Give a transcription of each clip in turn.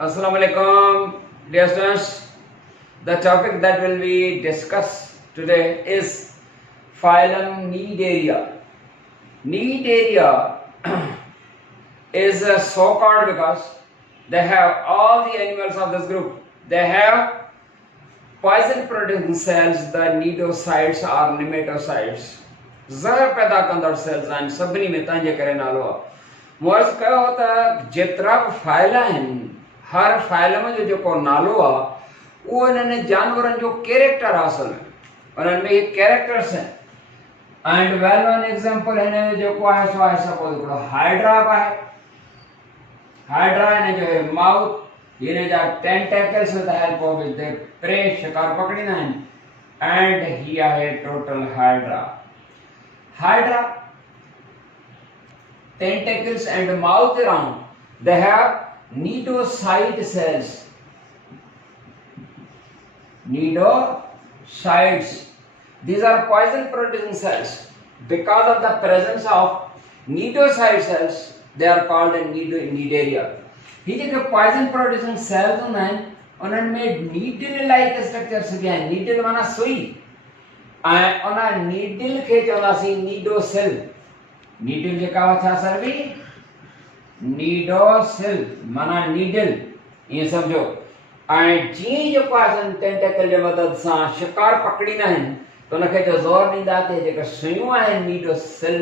Assalamu alaikum, dear students. The topic that will be discussed today is phylum Cnidaria. Cnidaria is so called because they have all the animals of this group. They have poison producing cells, the cnidocytes or nematocides. जहर पैदा कंदड़ sales आहिनि सभिनी में तंहिंजे करे नालो आहे। मूं अर्ज़ु कयो त जेतिरा बि फाइल आहिनि हर फाइलम जो जेको नालो आहे उहो इन्हनि जानवरनि जो कैरेक्टर आहे। असल में उन्हनि में इहे कैरेक्टर्स आहिनि एंड वेल नोन एग्जांपल हिन जो जेको आहे सो आहे सपोज हिकिड़ो हाइड्रा आहे। हाइड्रा हिन जो माउथ हिन जा tentacles with the help of which they prey शिकार पकड़ींदा आहिनि एंड ही आहे total Hydra. Hydra, tentacles and mouth around, they have cnidocyte cells. Cnidocytes. These are poison producing cells. Because of the presence of cnidocyte cells, they are called cnidaria. ये जो poison producing cells हैं, उन्हें में needle like structures भी हैं। needle माना सुई। उना needle खे चवंदासीं नीडोसेल। नीडल जेका छा सरवी नीडोसेल माना नीडल ये समझो। ऐं जीअं जेको आहे टेंटेकल जे मदद सां शिकार पकड़ींदा आहिनि त उनखे जो ज़ोर ॾींदा कि जेके सुयूं आहिनि नीडोसेल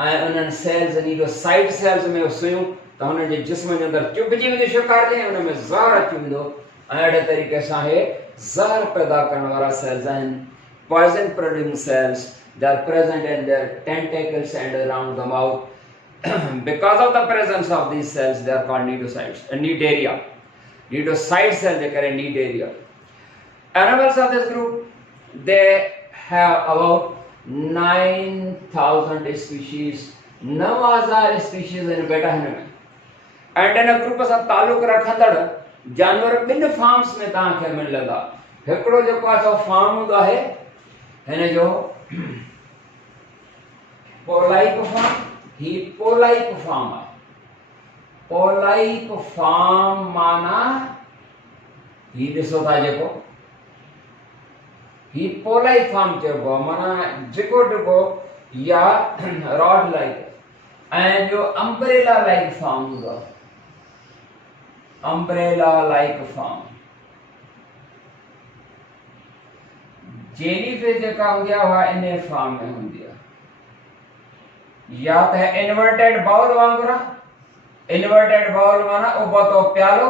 ऐं उन्हनि सेल्स नीडोसाइट सेल्स में सुयूं त हुननि जे जिस्म जे अंदरि चुभिजी वेंदी शिकार जे हुन में ज़हर अची वेंदो ऐं अहिड़े तरीक़े सां हे ज़हर पैदा करण वारा सेल्स आहिनि। Poison producing cells, they are present in their tentacles and around the mouth. Because of the presence of these cells, they are called cnidocytes. Cnidaria. Cnidocyte cells, they carry cnidaria. Animals of this group, they have about 9,000 species. 9,000 species in beta himen. And in a group of taluk रखंदड़ जानवर ॿिनि farms में तव्हांखे मिलंदा। हिकिड़ो जेको आहे सो farm हूंदो आहे हिन जो पोलाइप फार्म। ही पोलाइप फार्म आहे। पोलाइप फार्म माना ही ॾिसो था जेको ही पोलाइप फार्म चइबो आहे माना जिको डिको या रॉड लाइक ऐं जो अम्ब्रेला लाइक फार्म हूंदो आहे। अम्ब्रेला लाइक फार्म जेलीफिश जेका हूंदी आहे उहा इन फॉर्म में हूंदी आहे। या त इन्वर्टेड बाउल वांगुरु। इन्वर्टेड बाउल माना उबतो प्यालो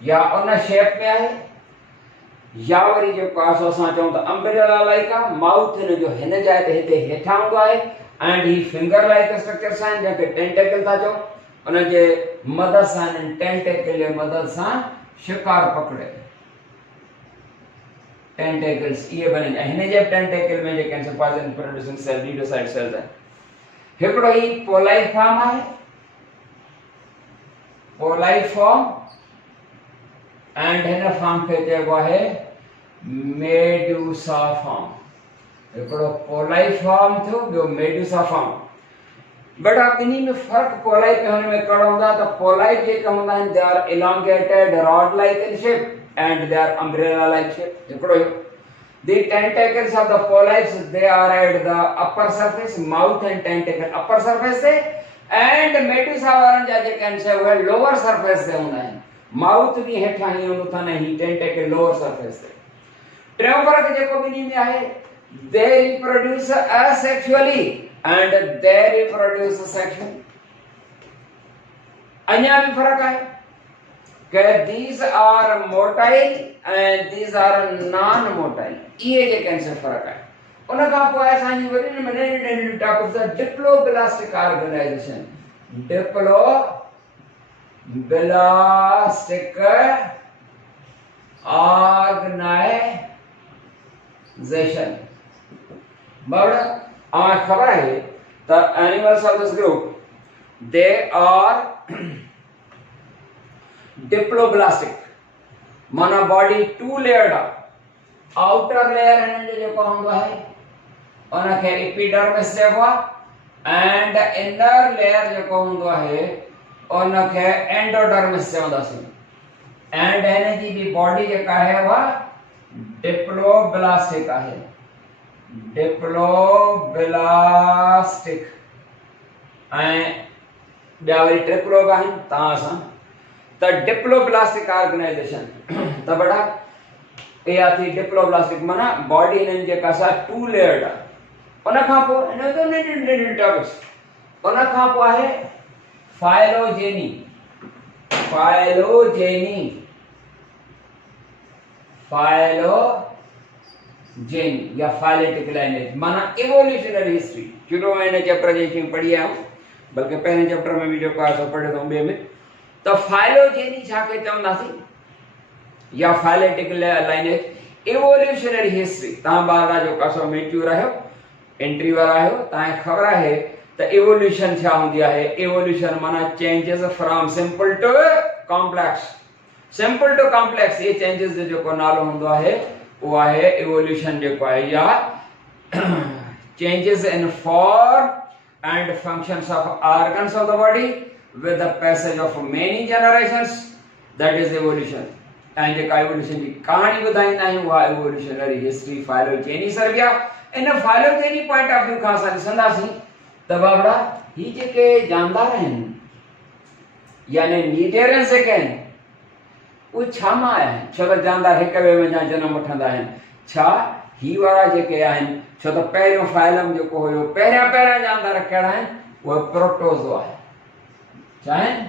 या उन शेप में आहे। या वरी जेको आहे सो असां चऊं त अम्ब्रेला लाइक आहे। माउथ हिन जो हिन जाइ ते हिते हेठां हूंदो आहे and he finger like structures आहिनि जंहिंखे टेंटेकल था चऊं। उन जे मदद सां टेंटेकल जे मदद सां शिकार पकड़े। टेंटेकल्स ये बने हिन जे टेंटेकल में जेके आहिनि poison producing cell cnidocyte cells आहिनि। हिकिड़ो ही पोलाइफॉर्म आहे। पोलाइफॉर्म एंड हिन फॉर्म खे चइबो आहे मेडुसा फॉर्म। हिकिड़ो पोलाइफॉर्म थियो ॿियो मेडुसा फॉर्म। बेटा ॿिन्ही में फ़र्क़ु पोलाइप ऐं हुन में कहिड़ो हूंदो आहे त पोलाइप जेके हूंदा आहिनि they are elongated rod like in shape and they are umbrella like shape। The tentacles of the polyps, they are at the upper surface, mouth and tentacle upper surface से and medusa वारनि जा जेके आहिनि से उहे lower surface से हूंदा आहिनि। Mouth भी हेठां ही हूंदो अथनि ही tentacle lower surface से। टियों फ़र्क़ु जेको ॿिन्ही में आहे they reproduce asexually and they reproduce sexually। अञा भी फ़र्क़ु आहे these are motile and these are non motile। ये जेके आहिनि से फ़र्क़ु आहे। उन खां पोइ असांजी वरी नंढी टॉपिक्स आहे डिप्लोब्लास्टिक ऑर्गेनाइजेशन। डिप्लोब्लास्टिक ऑर्गेनाइजेशन बराबर हमें खबर है the animals of this group they are diploblastic माना बॉडी टू लेयर्ड आहे। आउटर लेयर हिननि जो जेको हूंदो आहे उनखे एपिडर्मिस चइबो आहे एंड इनर लेयर जेको हूंदो आहे उनखे एंडोडर्मिस चवंदासीं। एंड हिन जी बि बॉडी जेका आहे उहा डिप्लोब्लास्टिक आहे, डिप्लोब्लास्टिक। ऐं ॿिया वरी ट्रिप्लोग आहिनि तव्हां सां। त डिप्लोब्लास्टिक ऑर्गेनाइजेशन त बेटा इहा थी डिप्लोब्लास्टिक, माना बॉडी हिननि जेका सा 2 लेयर्ड आहे। उन खां पोइ हिन जो टॉपिक्स, उन खां पोइ आहे फाइलोजेनी। फाइलोजेनी या फाइलेटिक लाइनेज माना इवोल्यूशनरी हिस्ट्री। शुरू में हिन चैप्टर जी शयूं पढ़ी आहियूं, बल्कि पहिरें चैप्टर में भी जेको आहे सो पढ़े थो ॿिए में। त फाइलोजेनी छाखे चवंदासीं या फाइलेटिक लाइनेज, इवोल्यूशनरी हिस्ट्री। तव्हां ॿार जेको आहे सो मेच्योर आहियो, एंट्री वारा आहियो, तव्हांखे ख़बर आहे त इवोल्यूशन छा हूंदी आहे। इवोल्यूशन माना changes from simple to complex. Simple to complex ये चेंजेस जो जेको नालो हूंदो आहे वो आहे इवोल्यूशन जेको आहे, या changes in form and functions of organs of the body with the passage of many generations, that is evolution. ऐं जेका इवोल्यूशन जी कहानी ॿुधाईंदा आहियूं उहा इवोल्यूशनरी हिस्ट्री फाइलोजेनी सर्विया। In phylogeny point of view खां असां ॾिसंदासीं त बाबड़ा ही जेके जानदार आहिनि यानी नीडेरियंस जेके आहिनि वो छा मां आया आहिनि। छो त जानदार हिक ॿिए में जनम वठंदा आहिनि। छा ही वारा जेके आहिनि, छो त पहिरियों फाइलम जेको हुयो, पहिरियां जानदार कहिड़ा आहिनि, उहे प्रोटोज़ोआ आहे। छा आहिनि?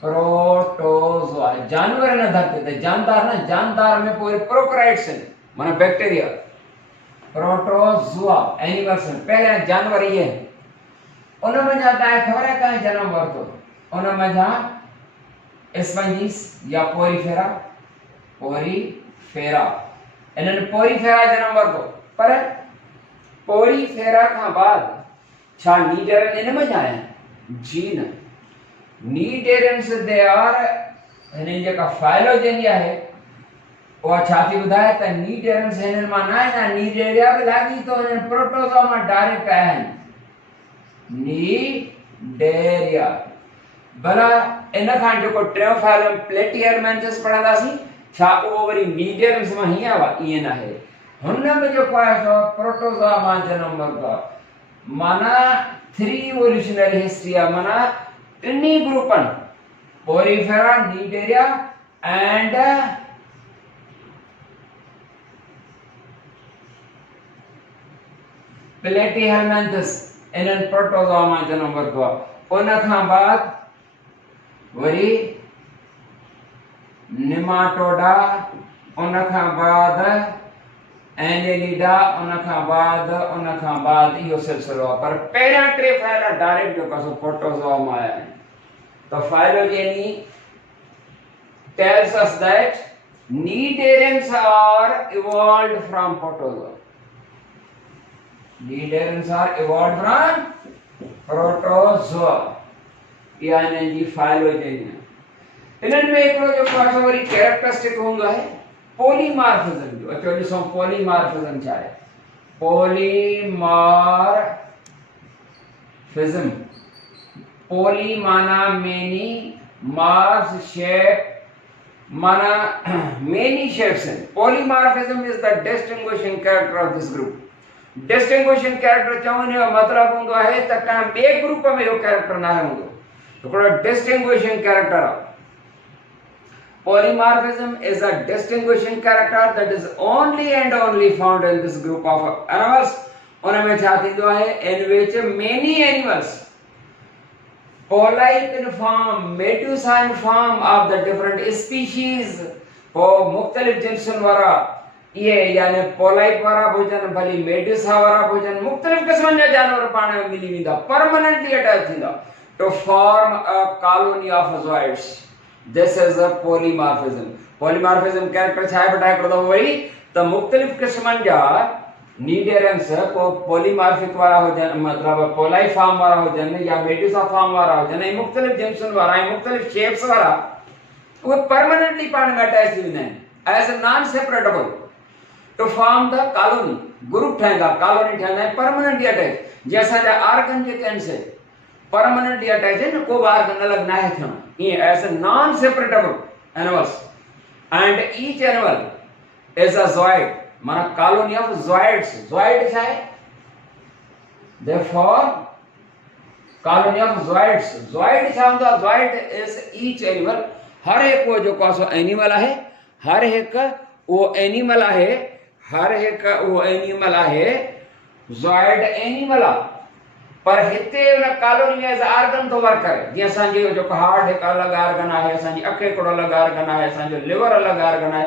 प्रोटोज़ोआ। जानवर न धरती ते, जानदार न, जानदार में पोइ प्रोकैरियोट्स आहिनि माना बैक्टीरिया। प्रोटोज़ोआ एनिमल्स पहिरियां जानवर इहे आहिनि। उन में जा तव्हांखे ख़बर आहे कहाँ जनम वरितो, उन में जा स्पंजीस या पोरीफेरा। इन्हनि पोरीफेरा जनम वरितो, पर पोरीफेरा खां बाद छा नीडेरियन इन में जा आहिनि? जी न। नीडेरियंस दे आर हिननि जेका फाइलोजेनी आहे उहा छा थी ॿुधाए त नीडेरियंस हिननि मां न आहिनि। नीडेरिया बि लागी तो हिननि प्रोटोज़ोआ मां डायरेक्ट आया आहिनि। नीडेरिया भला इन खां जेको टियों फाइलम प्लेटिहेलमिन्थस पढ़ंदासीं, छा उहो वरी नीडेरियंस मां हीअं आहे? ईअं न आहे। हुन में जेको आहे सो प्रोटोज़ोआ मां जनम वरितो आहे। माना 3 इवोल्यूशनरी हिस्ट्री आहे, माना टिनी ग्रुपनि पोरीफेरा, नीडेरिया एंड प्लेटिहेलमिन्थस। इन्हनि प्रोटोज़ोआ मां जनम वरितो आहे। उन खां बाद वरी निमाटोडा, उन खां बाद एनेलिडा, उन खां बाद इहो सिलसिलो आहे। पर पहिरियां 3 फाइला डायरेक्ट जेको सो प्रोटोज़ोआ मां आया आहिनि। त phylogeny tells us that Cnidarians are evolved from protozoa. Cnidarians are evolved from protozoa. या इन्हनि जी फाइलोजेनी। इन्हनि में हिकिड़ो जेको आहे वरी कैरेक्टरिस्टिक हूंदो आहे पॉलीमॉर्फिज्म जो। अचो ॾिसो पॉलीमॉर्फिज्म छा आहे। पॉलीमॉर्फिज्म, पोली माना मेनी, मार्स शेप माना मेनी शेप्स हैं। Polymorphism is the distinguishing character of this group. Distinguishing character चवण जो मतलब हूंदो आहे त कंहिं ॿिए ग्रुप में इहो कैरेक्टर न हूंदो, हिकिड़ो डिस्टिंग्विशिंग कैरेक्टर आहे। Polymorphism is a distinguishing character that is only and only found in this group of animals. उन में छा थींदो आहे? In which many animals polyp in form, medusa in form of the different species, वो मुख्तलिफ जिन्सुनि वारा ये यानी पोलाइप वारा भोजन, भली मेडुसा वारा भोजन, मुख्तलिफ किस्मनि जा जानवर पाण में मिली वेंदा, परमानेंटली अटैच थींदा to form a colony of zooids. This is a polymorphism. Polymorphism character छा आहे बेटा? हिकिड़ो दफ़ो वरी त मुख्तलिफ किस्मनि जा नीडेरियंस को पॉलीमॉर्फिक वारा हुजनि, मतलब पोलाई फॉर्म वारा हुजनि या मेडुसा फॉर्म वारा हुजनि, ऐं मुख्तलिफ जिन्सुनि वारा ऐं मुख्तलिफ शेप्स वारा, उहे परमानेंटली पाण में अटैच थी वेंदा आहिनि as non separable to form the colony. Group ठहंदा, कॉलोनी ठहंदा आहिनि, परमानेंटली अटैच। जीअं असांजा ऑर्गन जेके आहिनि से परमानेंटली अटैच है, को ऑर्गन अलग ना है थियण ये as a non separable animals and each animal is a zooid माना कॉलोनी ऑफ ज़ॉइड्स ज़ॉइड छा है they form colony of zooids zooid छा हूंदो ज़ॉइड इज ईच एनिमल हर एक वो जो को एनिमल है हर एक वो एनिमल है हर एक वो एनिमल है ज़ॉइड एनिमल पर हिते उन कॉलोनी में एज ऑर्गन तो वर्क करे जी असांजो जो हार्ट एक अलग ऑर्गन है असांजी अख हिकिड़ो अलग ऑर्गन है असांजो लिवर अलग ऑर्गन है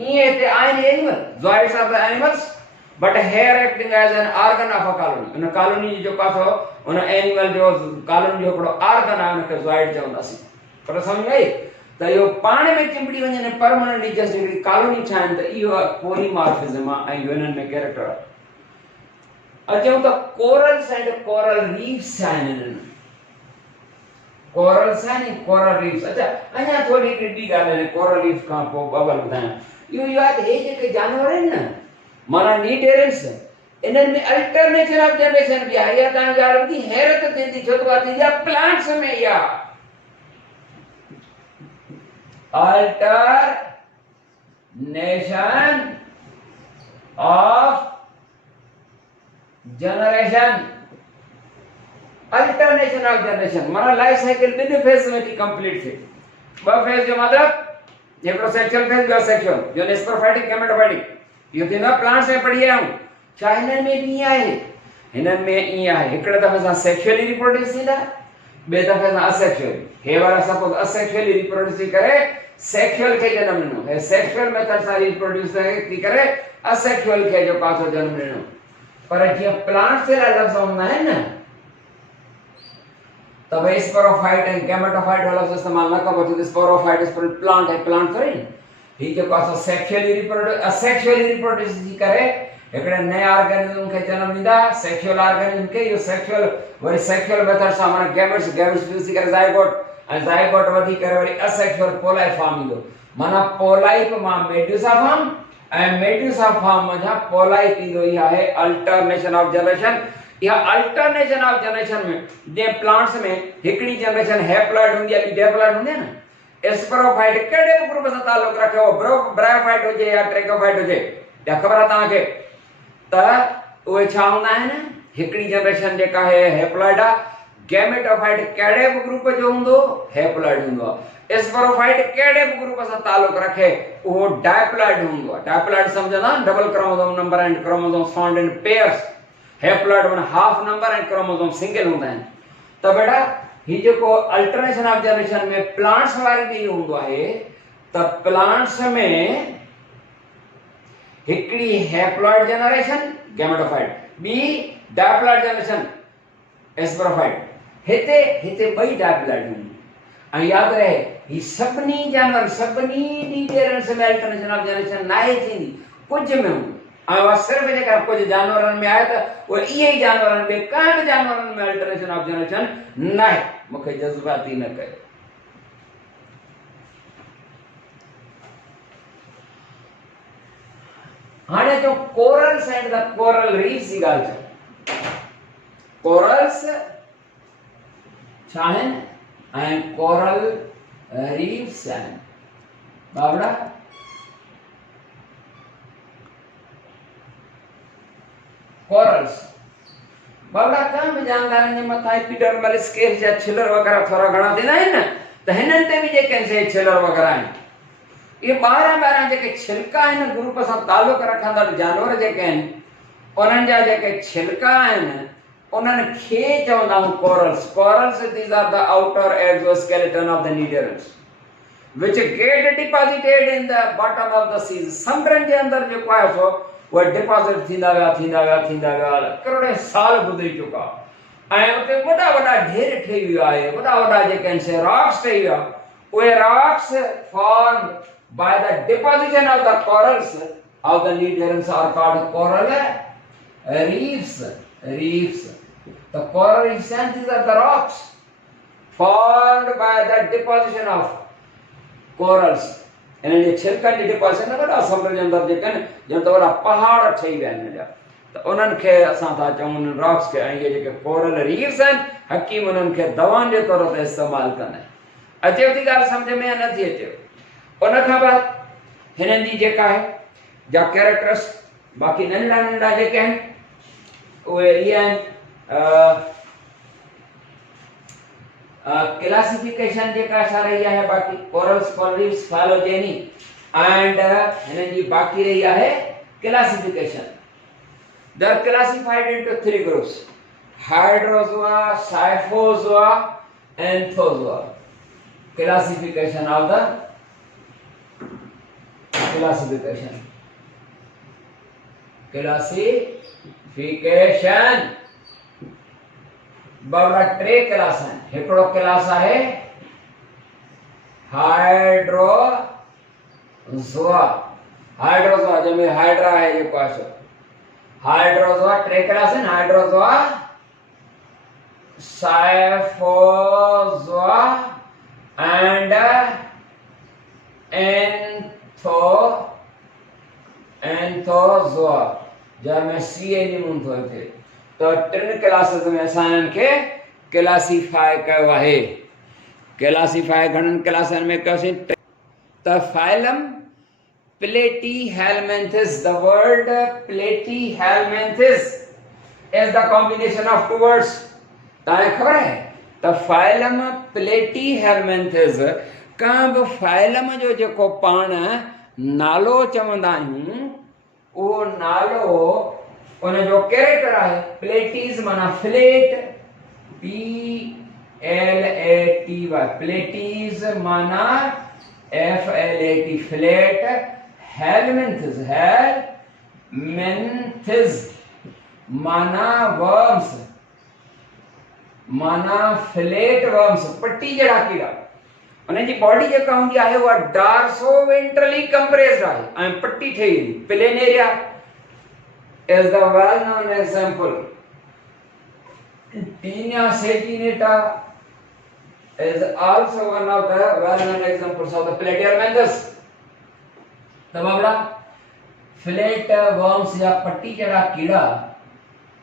ये हिते आहिनि animal zooids are the animals but here acting as an organ of a colony उन कॉलोनी जो काथो उन एनिमल जो कॉलोनी जो हिकिड़ो ऑर्गन है उनके ज़ॉइड चवंदासीं पर सम्झ आई त इहो पाण में चिंबड़ी वञनि परमानेंटली जस्ट हिकिड़ी कॉलोनी ठाहिनि त इहो पॉलीमॉर्फिज्म आहे ऐं इन्हनि में कैरेक्टर अचूं त कोरल्स एंड कोरल रीफ्स आहिनि कोरल्स आहिनि कोरल रीफ्स अच्छा अञा थोड़ी हिकिड़ी ॿी ॻाल्हि आहे कोरल रीफ खां पोइ ॿ ॿुधायां इहो यादि हे जेके जानवर आहिनि न माना नीडेरेंस इन्हनि में अल्टरनेशन ऑफ जनरेशन बि आहे इहा तव्हां ॻाल्हि ॿुधी हैरत थींदी छो त थींदी आहे प्लांट्स में इहा alternation of generation alternation of generation माना लाइफ साइकिल बिन फेज में थी कंप्लीट थे ब फेज जो मतलब हिकिड़ो सेक्सुअल फेज ॿियो सेक्सुअल जो स्पोरोफाइटिक गैमेटोफाइटिक इहो थींदो आहे प्लांट्स में पढ़ी आहियूं छा हिननि में बि ईअं आहे हिननि में ईअं आहे हिकिड़े दफ़े सां सेक्सुअली रिप्रोड्यूस थींदा बे दफ़े सां असेक्सुअल हे वारा सपोज असेक्सुअली रिप्रोड्यूस थी करे सेक्सुअल खे जन्म ॾिनो हे सेक्सुअल मेथड सां रिप्रोड्यूस थी करे असेक्सुअल खे जो काथो जन्म ॾिनो पर जीअं प्लांट्स जे लाइ लफ़्ज़ हूंदा आहिनि न त भई स्पोरोफाइट ऐं गैमेटोफाइट जो लफ़्ज़ इस्तेमालु न कबो छो त स्पोरोफाइट इज प्लांट है प्लांट थोड़ी ही जो काथो सेक्सुअली रिप्रोड्यूस असेक्सुअली रिप्रोड्यूस थी करे हिकिड़े नए ऑर्गेनिज्म खे जन्म ॾींदा सेक्सुअल ऑर्गेनिज्म खे इहो सेक्सुअल वरी सेक्सुअल मेथड सां माना गैमेट्स फ्यूज़ थी करे ज़ाइगोट ऐं ज़ाइगोट वधी करे वरी असेक्सुअल पोलाई फॉर्म ईंदो माना पोलाइप मां मेड्यूसा फॉर्म ऐं मेड्यूसा फॉर्म जा पोलाइप ईंदो इहा आहे अल्टरनेशन ऑफ जनरेशन इहा अल्टरनेशन ऑफ जनरेशन में जे प्लांट्स में हिकिड़ी जनरेशन हैप्लॉइड हूंदी आहे ॿी डिप्लॉइड हूंदी आहे न स्पोरोफाइट कहिड़े बि ग्रुप सां ताल्लुक़ रखे हो ब्रायोफाइट हुजे या ट्रेकोफाइट हुजे या ख़बर आहे तव्हांखे त उहे छा हूंदा आहिनि हिकिड़ी जनरेशन जेका आहे हैप्लॉइड आहे गैमेटोफाइट कहिड़े बि ग्रुप जो हूंदो हैप्लॉइड हूंदो आहे स्पोरोफाइट कहिड़े बि ग्रुप सां ताल्लुक़ रखे उहो डायप्लॉइड हूंदो आहे डायप्लॉइड सम्झंदा double chromosome number and chromosome found in pairs haploid माना half number and chromosome single हूंदा आहिनि त बेटा ही जेको अल्टरनेशन ऑफ जनरेशन में प्लांट्स वारी में इहो हूंदो आहे त प्लांट्स में हिकिड़ी हैप्लॉइड जनरेशन गैमेटोफाइट ॿी डायप्लॉइड जनरेशन स्पोरोफाइट हिते हिते ॿई डायप्लॉइड हूंदियूं ऐं यादि रहे ही सभिनी जानवर सभिनी डीटेल्स में अल्टरनेशन ऑफ जनरेशन नाहे थींदी कुझु में हूंदी ऐं उहा सिर्फ़ु जेका कुझु जानवरनि में आहे त उहे इहे ई जानवरनि में कंहिं बि जानवरनि में अल्टरनेशन ऑफ जनरेशन नाहे मूंखे जज़्बाती न कयो हाणे तो corals and the coral reefs जी ॻाल्हि चओ कोरल्स छा आहिनि ऐं कोरल रीफ्स आहिनि बाबड़ा कोरल्स बाबड़ा कंहिं बि जानवरनि जे मथां एपिडर्मल स्केल जा छिलर वग़ैरह थोरा घणा थींदा आहिनि न त हिननि ते बि जेके आहिनि छिलर वग़ैरह आहिनि ये 12 जेके छिलका आहिनि ग्रुप सां ताल्लुक़ रखंदड़ जानवर जेके आहिनि उन्हनि जा जेके छिलका आहिनि उन्हनि खे चवंदा आहियूं corals corals these are the outer exoskeleton of the cnidarians which get deposited in the bottom of the seas समुंडनि जे अंदरि जेको आहे सो उहे डिपॉजिट थींदा विया करोड़े साल गुज़री चुका ऐं उते वॾा वॾा ढेर ठही विया आहे वॾा जेके आहिनि से रॉक्स ठही विया उहे rocks form by the deposition of the corals of the Nederlands are called coral reefs. The coral reefs and these are the rocks formed by the deposition of corals. And in the छिलकनि जी deposition वॾा समुंड जे अंदरि जेके आहिनि ॼण त वॾा पहाड़ ठही विया आहिनि त उन्हनि खे असां था चऊं रॉक्स खे, ऐं इहे जेके कोरल रीफ्स आहिनि हकीम उन्हनि खे दवाउनि जे तौर ते इस्तेमालु कंदा आहिनि। अचेव थी ॻाल्हि सम्झ में या नथी अचेव? उन खां बाद हिननि जी जेका आहे जा कैरेक्टर्स बाक़ी नंढड़ा नंढड़ा जेके आहिनि उहे इहे आहिनि। क्लासिफिकेशन जेका छा रही आहे बाक़ी corals, coral reefs, phylogeny and हिननि जी बाक़ी रही आहे classification. They are classified into 3 groups: Hydrozoa, Scyphozoa, Anthozoa. Classification of the classification. बड़ा टे क्लास हैं। हिकड़ो क्लास है हाइड्रोजोआ। हाइड्रोजोआ जंहिंमें हाइड्रा है जेको आहे हाइड्रोजोआ टे क्लास आहिनि, हाइड्रोजोआ, साइफोजोआ एंड एंथोजोआ, जंहिंमें सी एन मुंह थो थिए। तो 3 क्लासेस में असां इन्हनि खे क्लासीफाई कयो आहे। क्लासीफाई घणनि क्लासनि में कयोसीं? त phylum Platyhelminthes. The word Platyhelminthes is the combination of 2 words. तव्हांखे ख़बर है त फाइलम Platyhelminthes का बि फाइलम जो जेको पाण नालो चवंदा आहियूं उहो नालो उन जो कैरेक्टर आहे। प्लेटीज माना फ्लेट, PLATY, प्लेटीज माना FLAT, फ्लेट। हेलमिंथेस, हेलमिंथेस माना वर्म्स, माना फ्लेट वर्म्स, पट्टी जड़ा कीड़ा। उन जी बॉडी जेका हूंदी आहे उहा डार्सोवेंट्रली कंप्रेस्ड आहे ऐं पट्टी ठही। Planaria is the well known example. Taenia saginata is also one of the well known examples of the Platyhelminthes. तबाबड़ा फ्लेट वर्म्स या पट्टी जड़ा कीड़ा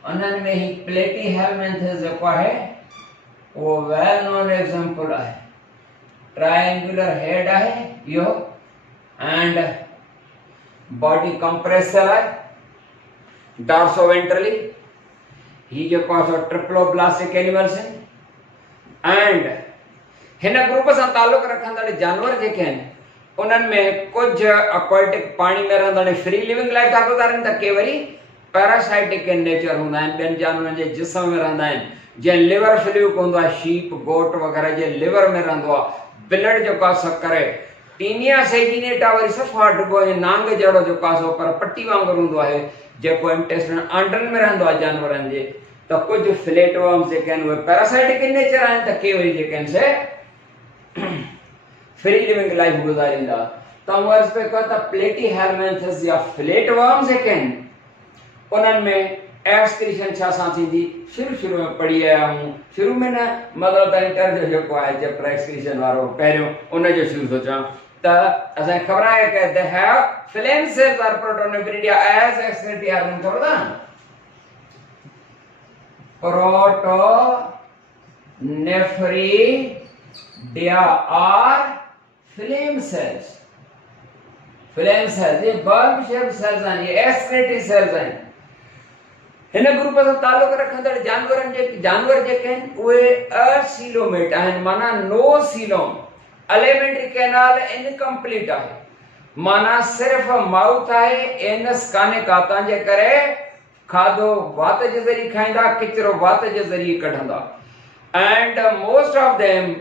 उन्हनि में ही प्लेटीहेलमिंथेस जेको आहे वो वेल नोन एग्जांपल आहे। ट्रायंगुलर हेड आहे इहो एंड बॉडी कंप्रेसर आहे डार्सोवेंट्रली। ही जेको आहे सो ट्रिप्लोब्लास्टिक एनिमल्स आहिनि एंड हिन ग्रुप सां ताल्लुक रखंदड़ जानवर जेके आहिनि उन्हनि में कुछ एक्वाटिक पानी में रहंदड़ फ्री लिविंग लाइफ था गुज़ारनि, त के वरी पैरासाइटिक इन नेचर हूंदा आहिनि, ॿियनि जानवरनि जे जिस्म में रहंदा आहिनि। जीअं लिवर फ्लूक हूंदो आहे शीप, गोट वग़ैरह जे लिवर में रहंदो आहे ब्लड जेको आहे सो करे। टीनिया सेजिनेटा वरी सफ़ा डिघो ऐं नांग जहिड़ो जेको आहे सो पर पट्टी वांगुरु हूंदो आहे जेको इंटेस्टाइन आंडनि में रहंदो आहे जानवरनि जे। त कुझु फ्लेट वर्म्स जेके आहिनि उहे पैरासाइटिक इन नेचर आहिनि, त के वरी जेके आहिनि से फ्री लिविंग लाइफ गुज़ारींदा। त वर्स पे कह त प्लेटीहेलमिंथेस या फ्लेट वर्म्स जेके आहिनि उन्हनि में एक्सक्रीशन छा सां थींदी शुरू में पढ़ी आया हूं। शुरू में न मतलब त इंटर जो जेको आहे चैप्टर एक्सक्रीशन वारो पहिरियों उन जो शुरू थो चवां त असांखे ख़बर आहे कि they have flame cells or protonephridia as excretory organ. ख़बर आहे protonephridia or flame cells. Flame cells ये बल्ब शेप सेल्स आहिनि, ये एक्सक्रीटरी सेल्स आहिनि। हिन ग्रुप सां ताल्लुक रखंदड़ जानवर जेके आहिनि उहे असीलोमेट आहिनि, माना no coelom. Alimentary canal incomplete आहे, माना सिर्फ माउथ आहे, एनस काने का, तंहिंजे करे खाधो वात जे ज़रिए खाईंदा, किचरो वात जे ज़रिए कढंदा। And most of them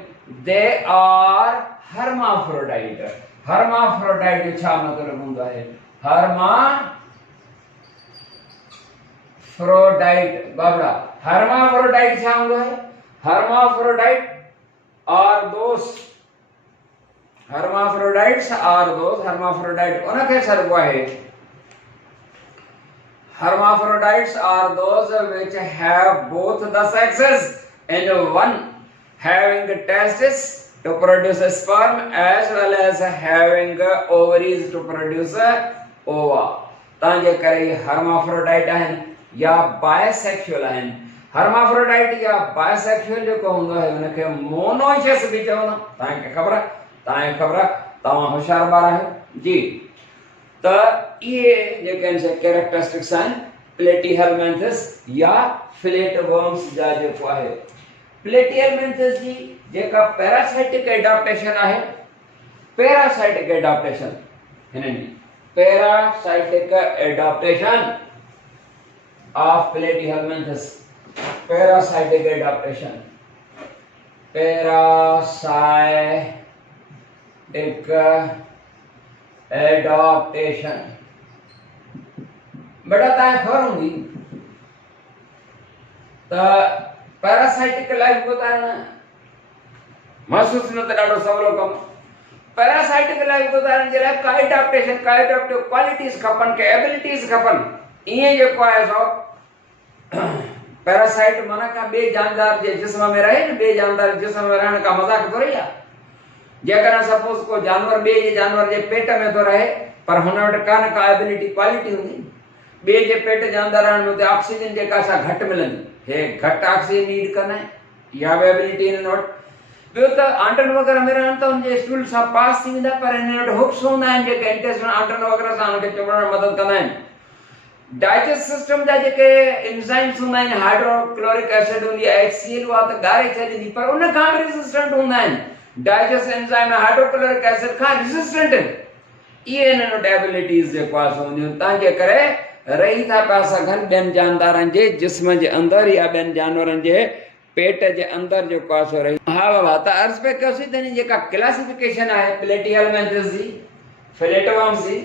they are hermaphrodite। hermaphrodite जो छा मतलब हूंदो आहे? hermaphrodite बाबड़ा hermaphrodite छा हूंदो आहे? hermaphrodites are those hermaphrodite उनखे सरबो आहे। hermaphrodites are those which have both the sexes and one having testes to produce a sperm as well as having ovaries to produce ova। तंहिंजे करे hermaphrodite आहिनि। या bisexual आहिनि। हर्माफ्रोडाइट या bisexual जेको हूंदो आहे उनखे मोनोइशस बि चवंदा। तव्हांखे ख़बर आहे, तव्हां होशियार ॿार आहियो जी। त इहे जेके आहिनि से कैरेक्टरिस्टिक्स आहिनि प्लेटीहेलमिन्थस या फ्लैट वर्म्स जा जेको आहे। प्लेटीहेलमिन्थस जी जेका पैरासाइटिक एडाप्टेशन आहे, पैरासाइटिक एडाप्टेशन हिननि जी parasitic adaptation of Platyhelminthes, parasitic adaptation, parasitic adaptation बेटा तव्हांखे ख़बर हूंदी त पैरासाइटिक लाइफ गुज़ारण महसूस न त ॾाढो सवलो कमु। पैरासाइटिक लाइफ गुज़ारण जे लाइ का एडाप्टेशन, का एडाप्टिव क्वालिटीज़ खपनि, के एबिलिटीज़ खपनि। ईअं जेको आहे सो पैरासाइट माना का ॿिए जानदार जे जिस्म में रहे न, ॿिए जानदार जे जिस्म में रहण का मज़ाक थोड़ी आहे। जेकॾहिं सपोज को जानवर ॿिए जे जानवर जे पेट में थो रहे पर हुन वटि कान का एबिलिटी क्वालिटी हूंदी, ॿिए जे पेट जे अंदरि रहण में ऑक्सीजन जेका सा घटि मिलंदी, हे घटि ऑक्सीजन नीड कंदा आहिनि, इहा बि एबिलिटी हिननि वटि। ॿियो त आंटनि वग़ैरह में रहनि त हुनजे स्टूल सां पास थी वेंदा, पर हिन वटि हुक्स हूंदा आहिनि जेके इंटेस्टाइन आंटनि वग़ैरह सां हुनखे चुभण में मदद कंदा आहिनि। डाइजेस्ट सिस्टम जा जेके एंजाइम्स हूंदा आहिनि, हाइड्रोक्लोरिक एसिड हूंदी आहे HCl, उहा त ॻारे छॾींदी, पर उन खां बि रेजिस्टेंट हूंदा आहिनि। डाइजेस्ट एंजाइम हाइड्रोक्लोरिक एसिड खां रेजिस्टेंट आहिनि। इहे हिननि वटि एबिलिटीज़ जेको आहे सो हूंदियूं, तव्हांजे करे रही था पिया सघनि ॿियनि जानदारनि जे जिस्म जे अंदरि या ॿियनि जानवरनि जे पेट जे अंदरि जेको आहे सो रही। हा बाबा, त अर्ज़ पे कयोसीं त हिन जेका क्लासिफिकेशन आहे प्लेटीहेलमिन्थस जी, फ्लैटवर्म्स जी,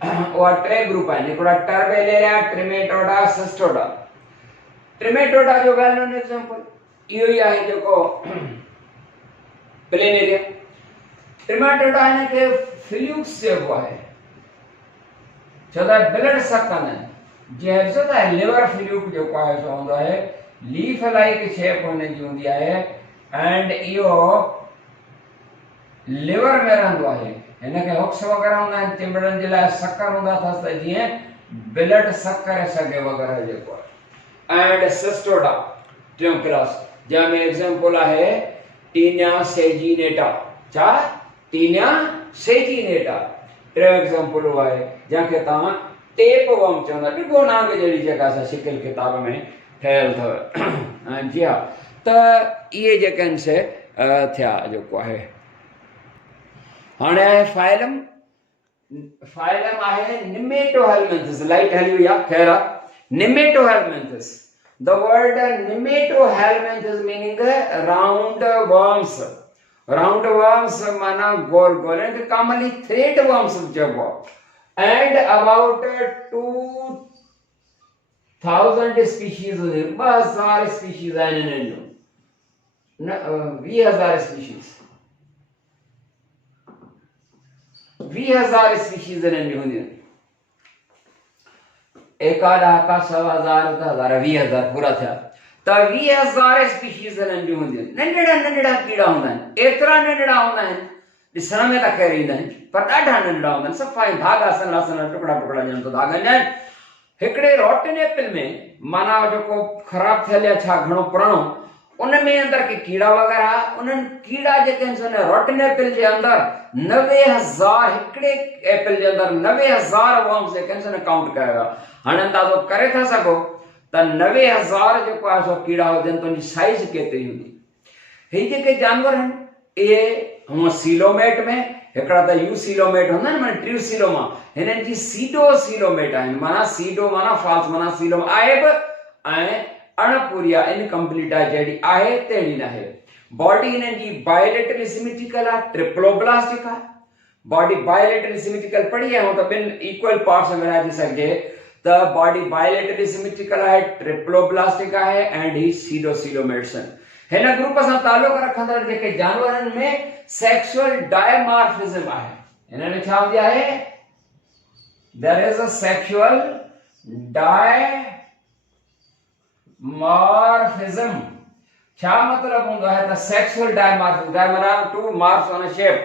उहा टे ग्रुप आहिनि। हिकिड़ा टर्बेलिया, ट्रिमेटोडा, सिस्टोडा। ट्रिमेटोडा जो वेल नोन एग्जांपल इहो ई आहे जेको प्लेनेरिया। ट्रिमेटोडा हिनखे फ्लूक्स चइबो आहे, छो त ब्लड सक कंदा आहिनि। जीअं ॾिसो था लिवर फ्लूक जेको आहे सो हूंदो आहे, लीफ लाइक शेप हुनजी हूंदी आहे एंड इहो लिवर में रहंदो आहे। हिनखे हुक्स वग़ैरह हूंदा आहिनि चिमड़नि जे लाइ, शक्कर हूंदा अथसि त जीअं ब्लड सक करे सघे वग़ैरह जेको आहे। एंड सिस्टोडा टियों क्लास, जंहिंमें एग्जांपल आहे टीनिया सेजिनेटा। छा? Taenia saginata. टियों एग्जांपल उहो आहे जंहिंखे तव्हां टेप वर्म चवंदा, ॾिघो नांग जहिड़ी जेका सा शिकिल किताब में ठहियल अथव। जी हा, त इहे जेके आहिनि से थिया जेको आहे। हाणे आहे फाइलम। फाइलम आहे निमेटोहेलमिन्थस। लाइट हली वई आहे, ख़ैर आहे। Nemathelminthes, the word Nemathelminthes meaning round worms. Round worms माना गोल गोल, इनखे कॉमनली थ्रेड वर्म्स चइबो आहे। एंड अबाउट 2000 स्पीशीज, 2000 स्पीशीज आहिनि हिननि जो, 20,000 स्पीशीज, 20,000 स्पीशीज हिननि जी हूंदियूं। एका ॾहाका 100,000 त 20,000 पूरा थिया। त 20,000 स्पीशीज हिननि जी हूंदियूं। नंढड़ा नंढड़ा कीड़ा हूंदा आहिनि, एतिरा नंढड़ा हूंदा आहिनि, ॾिसण में त ख़ैर ईंदा आहिनि पर ॾाढा नंढड़ा हूंदा आहिनि। सफ़ा धागा सन्हा सन्हा टुकड़ा टुकड़ा ॼण त धागनि जा आहिनि। हिकिड़े रॉटन एपल में माना जेको ख़राब थियल या छा घणो पुराणो, उनमें अंदर के कीड़ा वग़ैरह, उन्हनि कीड़ा जेके आहिनि रॉटन एपल जे अंदरि 90,000, हिकिड़े एपल जे अंदरि 90,000 वर्म्स जेके आहिनि काउंट कया विया। हाणे अंदाज़ो करे था सघो त 90,000 जेको आहे सो कीड़ा हुजनि त उनजी साइज़ केतिरी हूंदी। ही जेके जानवर आहिनि इहे हूअं सीलोमेट में, हिकिड़ा त यूसीलोमेट हूंदा आहिनि, माना ट्रियूसीलोमा, हिननि जी सीडोसीलोमेट आहिनि। माना सीडो माना फॉल्स, माना सीलो आहे बि ऐं अणपूरी आहे, इनकम्प्लीट आहे, जहिड़ी आहे तहिड़ी न आहे। बॉडी हिननि जी बायलेटरली सिमेट्रिकल आहे, ट्रिप्लोब्लास्टिक आहे। बॉडी बायलेटरली सिमेट्रिकल पढ़ी आहे त ॿिनि इक्वल पार्ट्स में विराए थी सघिजे। त बॉडी बायलेटरली सिमेट्रिकल आहे, ट्रिप्लोब्लास्टिक आहे एंड ही सीडोसीलोमेट्स आहिनि। हिन ग्रुप सां ताल्लुक़ रखंदड़ जेके जानवरनि में सेक्सुअल डायमॉर्फिज्म आहे। हिन में छा हूंदी आहे? There is a sexual dimorphism. छा मतलब हूंदो आहे त sexual dimorphism, dimorph two marks on a shape,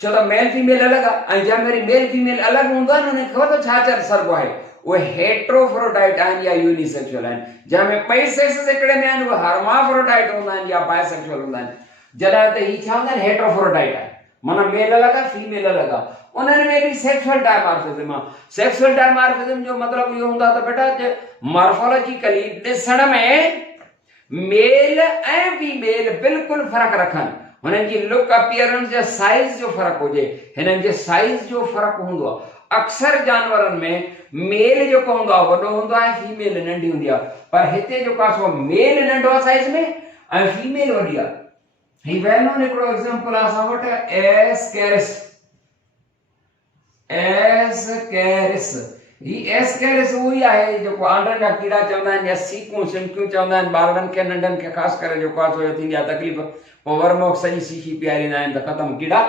छो त मेल फीमेल अलॻि आहे ऐं जंहिं मेल फीमेल अलॻि हूंदो आहे न, उनखे ख़बर अथव छा चर सरबो आहे, वो हेट्रोफ्रोडाइट आहिनि या यूनिसेक्सुअल आहिनि। जंहिंमें ॿई सेक्स हिकिड़े में आहिनि उहे हर्माफ्रोडाइट हूंदा आहिनि या बायसेक्सुअल हूंदा आहिनि। जॾहिं त ही छा हूंदा आहिनि हेट्रोफ्रोडाइट आहे, माना मेल अलॻि आहे फीमेल अलॻि आहे। उन्हनि में भी सेक्सुअल डायमॉर्फिज्म आहे। सेक्सुअल डायमॉर्फिज्म जो मतलब इहो हूंदा त बेटा मॉर्फोलॉजिकली ॾिसण में मेल ऐं फीमेल बिल्कुलु फ़र्क़ु रखनि, हुननि जी लुक अपीयरेंस या साइज जो फ़र्क़ु हुजे, हिननि जे साइज जो फ़र्क़ु हूंदो आहे। अक्सर जानवरनि में मेल जेको हूंदो आहे वॾो हूंदो आहे, फीमेल नंढी हूंदी आहे, पर हिते जेको आहे सो मेल नंढो आहे साइज में ऐं फीमेल वॾी आहे। ही वेल नोन हिकिड़ो एग्जांपल आहे असां वटि एस्केरिस। ही एस्केरिस उहो ई आहे जेको आंडनि जा कीड़ा चवंदा आहिनि या सीकूं सिमकियूं चवंदा आहिनि ॿारनि खे नंढनि खे ख़ासि करे जेको आहे सो थींदी आहे तकलीफ़, पोइ वर्मोक सॼी शीशी पीआरींदा आहिनि त ख़तमु कीड़ा।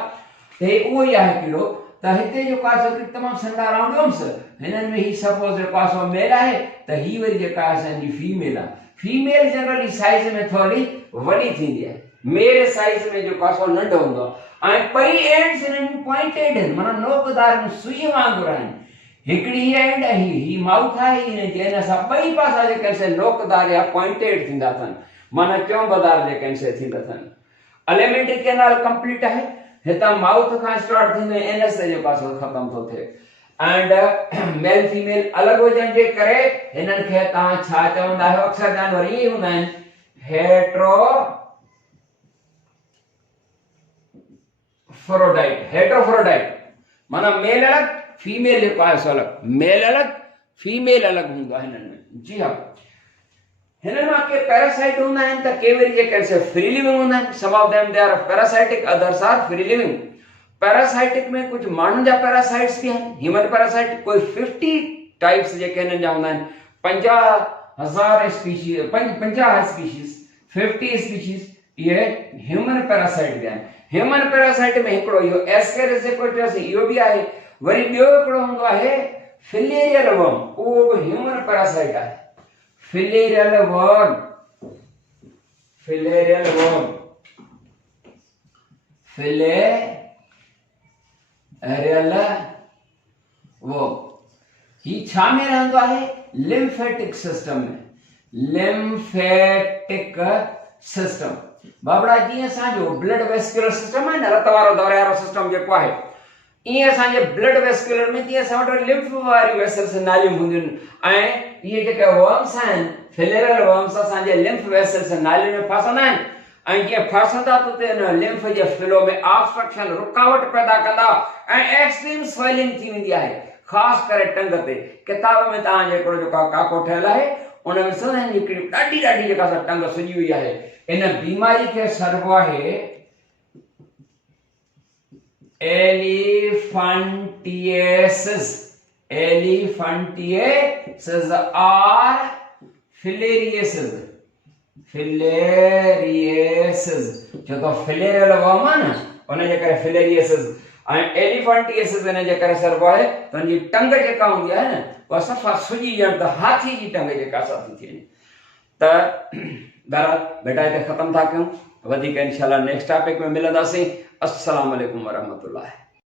हे उहो ई आहे कीड़ो। त हिते जेको आहे सो तमामु संडा राउंडम्स, हिननि में ही सपोज जेको आहे सो मेल आहे त ही वरी जेका आहे असांजी फीमेल आहे। फीमेल जनरली साइज में थोरी वॾी थींदी आहे, मेल साइज में जेको आहे सो नंढो हूंदो आहे। ऐं ॿई एंड्स हिननि पॉइंटेड आहिनि, माना नोकदार में सुई वांगुरु आहिनि। हिकिड़ी एंड ऐं ही माउथ आहे, हिन सां ॿई पासा जेके आहिनि नोकदार या पॉइंटेड थींदा अथनि, माना चौंबदार जेके आहिनि से थींदा अथनि। एलिमेंट्री कैनाल कंप्लीट आहे, हितां माउथ खां स्टार्ट थींदो एनएस ते जेको आहे सो ख़तम थो थिए। एंड मेल फीमेल अलॻि हुजण जे करे हिननि खे तव्हां छा चवंदा आहियो, अक्सर जानवर इहे हूंदा आहिनि हेट्रोफ्रोडाइट, माना मेल अलॻि फीमेल जेको आहे सो अलॻि, मेल अलॻि फीमेल अलॻि हूंदो आहे हिननि में। जी हा, हिननि मां के पैरासाइट हूंदा आहिनि त के वरी जेके आहिनि फ्री लिविंग हूंदा आहिनि। Some of them they are parasitic, others are free living. Parasitic में कुछ माण्हुनि जा पैरासाइट्स भी आहिनि, ह्यूमन पैरासाइट कोई 50 टाइप्स जेके हिननि जा हूंदा आहिनि, 50,000 स्पीशीज, 50 स्पीशीज, 50 स्पीशीज ये ह्यूमन पैरासाइट भी आहिनि। ह्यूमन पैरासाइट में हिकिड़ो इहो एस्केरिस जेको चयोसीं इहो भी आहे। वरी ॿियो हिकिड़ो हूंदो आहे फिलेरियल वर्म, उहो बि ह्यूमन पैरासाइट आहे। फिलेरियल वर्म ही छा में रहंदो आहे, लिम्फेटिक सिस्टम में। लिम्फेटिक सिस्टम बाबड़ा जीअं असांजो ब्लड वेस्कुलर सिस्टम आहे न, रत वारो दौरे वारो सिस्टम जेको आहे, ईअं असांजे ब्लड वेस्कुलर में जीअं असां वटि लिम्फ वारी वेसल्स नालियूं हूंदियूं आहिनि, ऐं इहे जेके वर्म्स आहिनि फिलेरियल वर्म्स असांजे लिम्फ वेसल्स नालियुनि में फासंदा आहिनि, ऐं जीअं फासंदा त उते लिम्फ जे फ्लो में ऑब्स्ट्रक्शन रुकावट पैदा कंदा ऐं एक्सट्रीम स्वेलिंग थी वेंदी आहे, ख़ासि करे टंग ते। किताब में तव्हां जेको काको ठहियलु आहे उन में चवंदा आहिनि हिकिड़ी ॾाढी जेका टंग सुॼी हुई आहे। इन बीमारी खे सरबो आहे एलिफंटिएसिस और फिलेरिएसिस। जो तो फिलेरियल वर्म आहे न उन जे करे फिलेरिएसिस ऐं एलिफंटिएसिस इन जे करे सरबो आहे त उनजी टंग जेका हूंदी आहे न उहा सफ़ा सुॼी ॼण त हाथी जी टंग जेका सा थी थिए। त बहरहाल बेटा हिते ख़त्म था कयूं, वधीक इंशाल्लाह नेक्स्ट टॉपिक में मिलंदासीं। अस्सलाम वालेकुम वरहमतुल्लाह।